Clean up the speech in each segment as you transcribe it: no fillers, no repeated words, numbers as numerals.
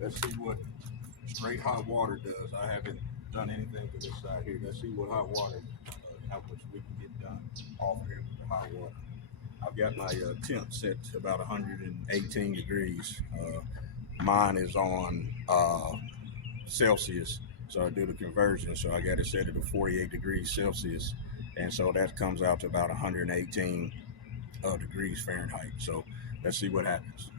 Let's see what straight hot water does. I haven't done anything to this side here. Let's see what hot water, how much we can get done off here with the hot water. I've got my temp set to about 118 degrees. Mine is on Celsius, so I do the conversion. So I got it set to 48 degrees Celsius, and so that comes out to about 118 degrees Fahrenheit. So let's see what happens.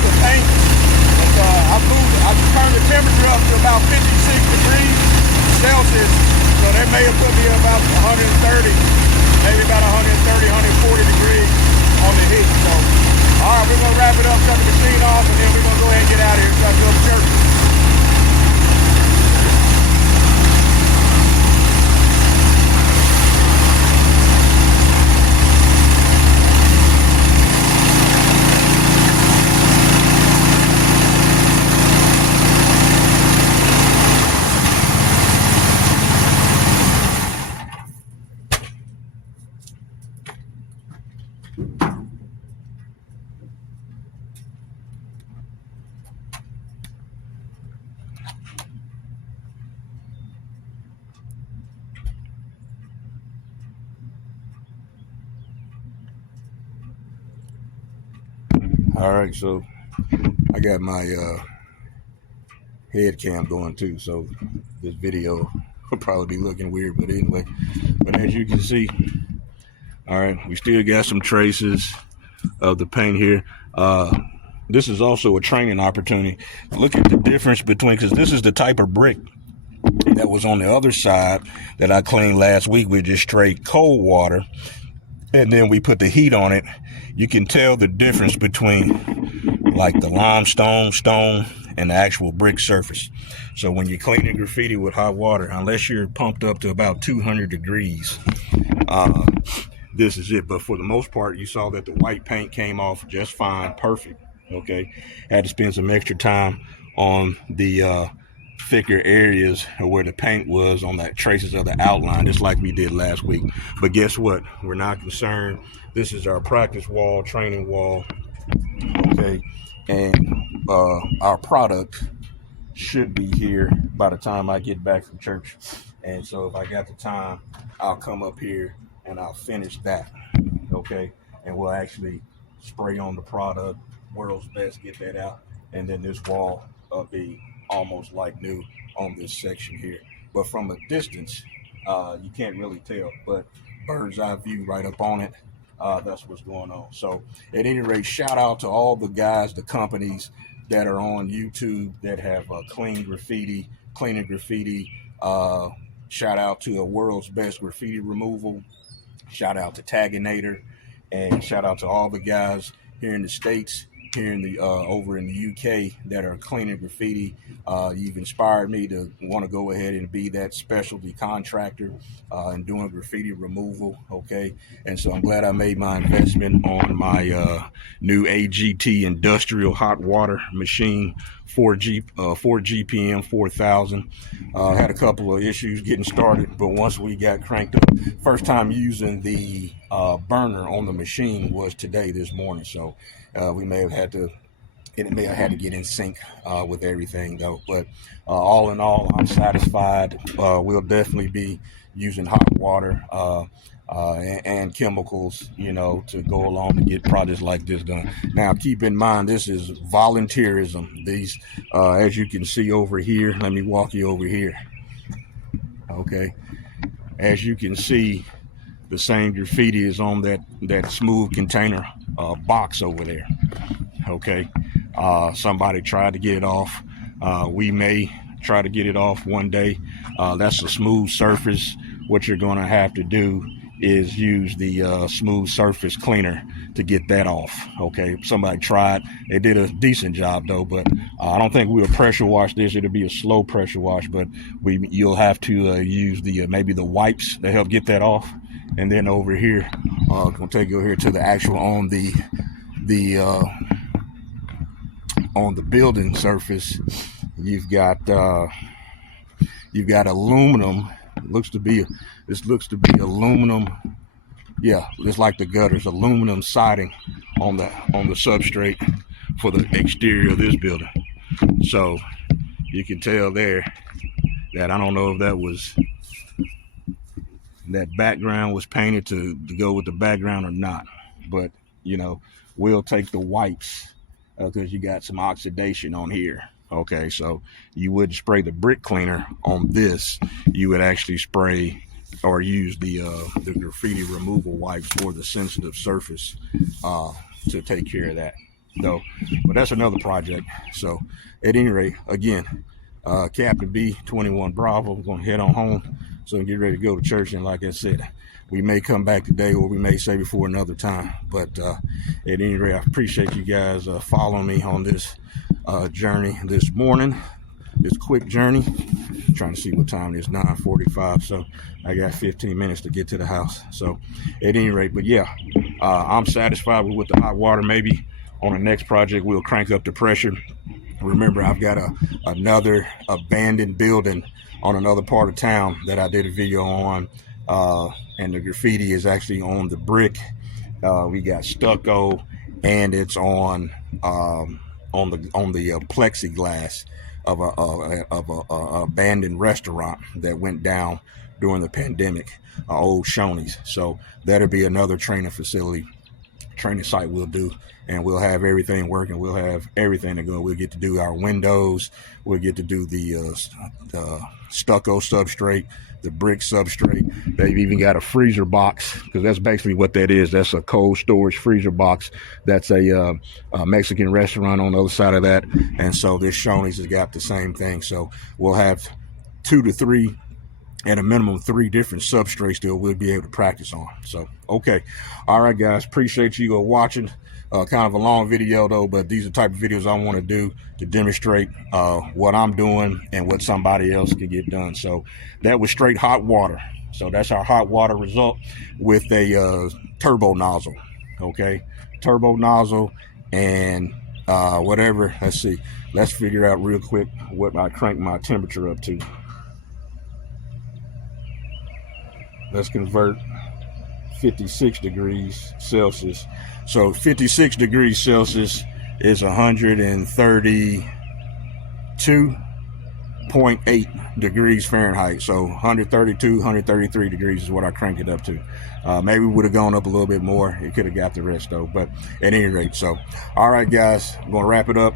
of the paint. I turned the temperature up to about 56 degrees Celsius. So that may have put me at about 130, maybe about 130, 140 degrees on the heat. So, all right, we're going to wrap it up, cut the machine off, and then we're going to go ahead and get out of here and try to go to church. All right, so I got my head cam going too, so this video will probably be looking weird, but anyway. But as you can see, all right, we still got some traces of the paint here. This is also a training opportunity. Look at the difference between, because this is the type of brick that was on the other side that I cleaned last week with just straight cold water, and then we put the heat on it. You can tell the difference between like the limestone stone and the actual brick surface. So when you're cleaning graffiti with hot water, unless you're pumped up to about 200 degrees, this is it. But for the most part, you saw that the white paint came off just fine, perfect. Okay, had to spend some extra time on the thicker areas where the paint was on that traces of the outline, just like we did last week. But guess what? We're not concerned. This is our practice wall, training wall. Okay, and our product should be here by the time I get back from church. And so if I got the time, I'll come up here and I'll finish that. Okay, and we'll actually spray on the product, world's best, get that out, and then this wall will be almost like new on this section here. But from a distance, you can't really tell, but bird's eye view right up on it. That's what's going on. So at any rate, shout out to all the guys, the companies that are on YouTube that have cleaning graffiti. Shout out to a world's best graffiti removal. Shout out to Tagginator, and shout out to all the guys here in the States, here in the over in the UK that are cleaning graffiti. You've inspired me to want to go ahead and be that specialty contractor and doing graffiti removal. Okay, and so I'm glad I made my investment on my new AGT industrial hot water machine, 4 GPM 4000. Had a couple of issues getting started, but once we got cranked up, first time using the burner on the machine was today, this morning. So we may have had to get in sync with everything though. But all in all, I'm satisfied. We'll definitely be using hot water and chemicals, you know, to go along to get projects like this done. Now, keep in mind, this is volunteerism. These, as you can see over here, let me walk you over here. Okay, as you can see, the same graffiti is on that smooth container box over there. Okay, somebody tried to get it off. We may try to get it off one day. That's a smooth surface. What you're going to have to do is use the smooth surface cleaner to get that off. Okay, somebody tried. They did a decent job though, but I don't think we'll pressure wash this. It'll be a slow pressure wash, but you'll have to use the maybe the wipes to help get that off. And then over here, gonna take you over here to the actual on the building surface. You've got aluminum. This looks to be aluminum. Yeah, just like the gutters, aluminum siding on the substrate for the exterior of this building. So you can tell there that I don't know if that background was painted to go with the background or not, but you know, we'll take the wipes because you got some oxidation on here. Okay, so you wouldn't spray the brick cleaner on this. You would actually spray or use the graffiti removal wipes for the sensitive surface to take care of that. though, but that's another project. So at any rate, again, Captain B, 21 Bravo, we're gonna head on home so we can get ready to go to church. And like I said, we may come back today, or we may say before another time. But at any rate, I appreciate you guys following me on this journey this morning, this quick journey. I'm trying to see what time it is, 9:45. So I got 15 minutes to get to the house. So at any rate, but yeah, I'm satisfied with the hot water. Maybe on the next project, we'll crank up the pressure. Remember, I've got another abandoned building on another part of town that I did a video on, and the graffiti is actually on the brick. We got stucco, and it's on the plexiglass of a abandoned restaurant that went down during the pandemic, old Shoney's. So that'll be another training site we'll do, and we'll have everything working. We'll have everything to go. We'll get to do our windows. We'll get to do the stucco substrate, the brick substrate. They've even got a freezer box, because that's basically what that is. That's a cold storage freezer box. That's a Mexican restaurant on the other side of that. And so this Shoney's has got the same thing. So we'll have 2 to 3, at a minimum 3 different substrates that we'll be able to practice on. So, okay. All right, guys. Appreciate you watching. Kind of a long video though, but these are the type of videos I want to do to demonstrate what I'm doing and what somebody else can get done. So that was straight hot water. So that's our hot water result with a turbo nozzle. Okay, turbo nozzle and whatever. Let's see. Let's figure out real quick what I crank my temperature up to. Let's convert 56 degrees Celsius. So 56 degrees Celsius is 132.8 degrees Fahrenheit. So 132, 133 degrees is what I cranked it up to. Maybe we would have gone up a little bit more. It could have got the rest though, but at any rate. So, all right, guys, I'm going to wrap it up.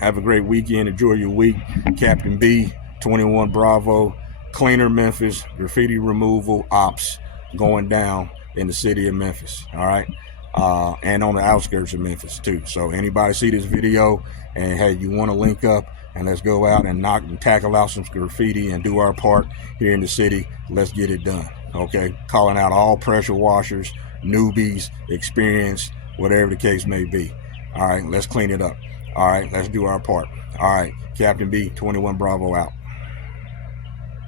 Have a great weekend. Enjoy your week. Captain B, 21 Bravo, Cleaner Memphis, graffiti removal ops going down in the city of Memphis. All right. And on the outskirts of Memphis too. So anybody see this video and hey, you want to link up and let's go out and knock and tackle out some graffiti and do our part here in the city. Let's get it done. Okay. Calling out all pressure washers, newbies, experienced, whatever the case may be. All right. Let's clean it up. All right. Let's do our part. All right. Captain B, 21 Bravo out.